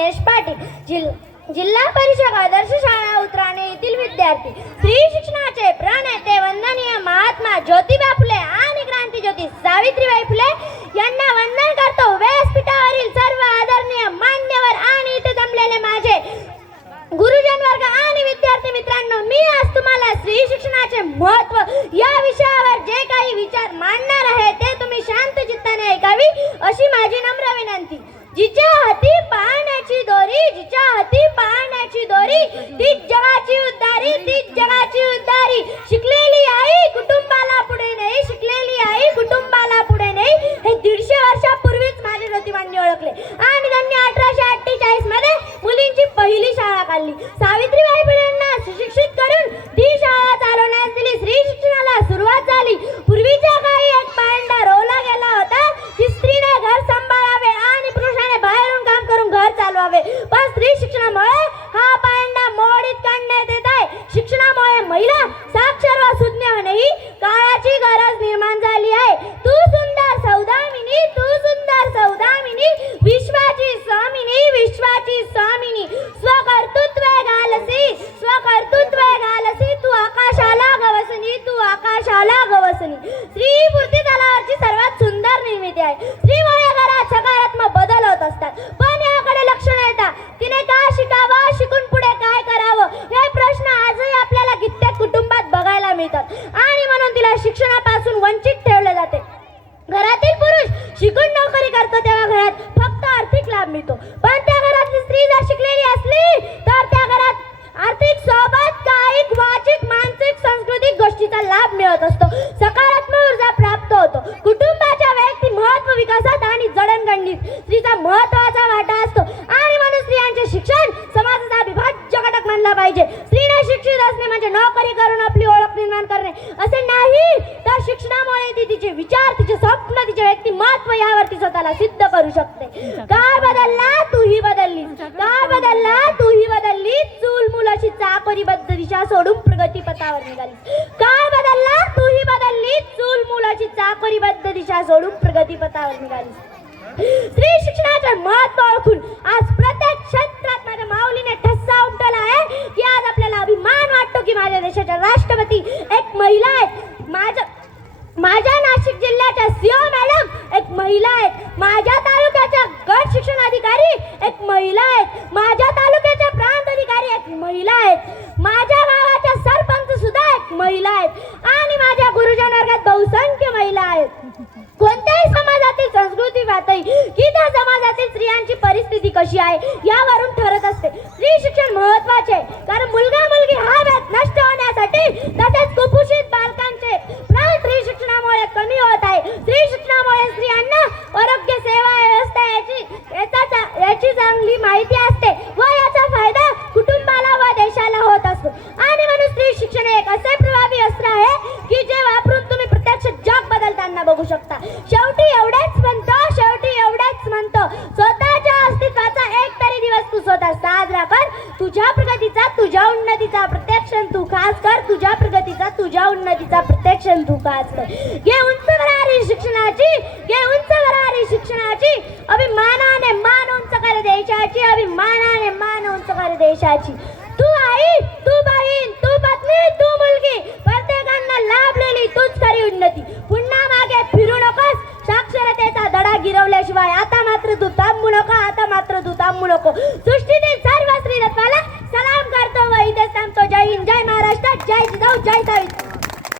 दिनेश पाटील जिल जिल्हा परिषद आदर्श शाळा उतराणे येथील विद्यार्थी. स्त्री शिक्षणाचे प्रणेते वंदनीय महात्मा जिच्या हाती पाहण्याची दोरी तीच जगाची उद्धारी तीच जगाची उद्धारी शिकलेली आई कुटुंबाला पुढे नाही शिकलेली आई कुटुंबाला पुढे नाही हे दीडशे वर्षापूर्वीच माझे ज्योतिबांनी ओळखले. आणि त्यांनी अठराशे अठ्ठेचाळीसमध्ये मुलींची पहिली शाळा काढली. मिळतो. पण त्या घरातली स्त्री जर शिकलेली असली तर त्या घरात आर्थिक सोबत कायिक वाचिक मानसिक सांस्कृतिक गोष्टीचा लाभ मिळत असतो. सकारात्मक ऊर्जा प्राप्त होतो. कुटुंबाच्या व्यक्ती महत्त्व विकासात आणि जडणघडणीत स्त्रीचा महत्त्वाचा वाटा असतो. आणि म्हणून स्त्रियांचे शिक्षण समाजाचा अविभाज्य घटक मानला पाहिजे. स्त्रीने शिक्षित असणे म्हणजे नोकरी करून आपली ओळख निर्माण करणे. असे नाही. स्वतःला सिद्ध करू शकते. काळ बदलला तूही बदलली काळ बदलला तूही बदलली चूल मुलाची चाकोरीबद्ध दिशा सोडून प्रगती पथावर निघाली काळ बदलला तूही बदलली चूल मुलाची चाकोरीबद्ध दिशा सोडून प्रगती पथावर निघाली स्त्री शिक्षणाचे महत्त्व ओळखून आज प्रत्येक क्षेत्रात माझ्या माऊलीने ठस्सा उमटवला आहे की आज आपल्याला अभिमान वाटतो की माझ्या देशाच्या राष्ट्रपती एक महिला आहेत. माझ्या माझ्या नाशिक जिल्ह्याच्या सीओ मॅडम एक महिला आहेत. माझ्या तालुक्याच्या गट शिक्षण अधिकारी एक महिला आहेत. माझ्या तालुक्याच्या प्रांत अधिकारी एक महिला आहेत. माझ्या गावाच्या सरपंच सुद्धा एक महिला आहेत. आणि माझ्या गुरुजन वर्गात बहुसंख्य महिला आहेत. कोणत्याही समाजातील संस्कृती पातळी की त्या समाजातील स्त्रियांची परिस्थिती कशी आहे यावरून ठरत असते. स्त्री शिक्षण महत्त्वाचे आहे. कारण मुलगा मुलगी हा भेद नष्ट होण्यासाठी तुझ्या उन्नतीचा प्रत्यक्ष धोका खास घे उंच भरारी शिक्षणाची घे उंच भरारी शिक्षणाची अभिमानाने मान उंच कर देशाची अभिमानाने मान उंच कर देशाची तू आई तू बहीण तू पत्नी तू मुलगी प्रत्येकांना लाभलेली तूच खरी उन्नती. पुन्हा मागे फिरू नकोस. साक्षरतेचा धडा गिरवल्याशिवाय आता मात्र तू थांबू नको आता मात्र तू थांबू नको.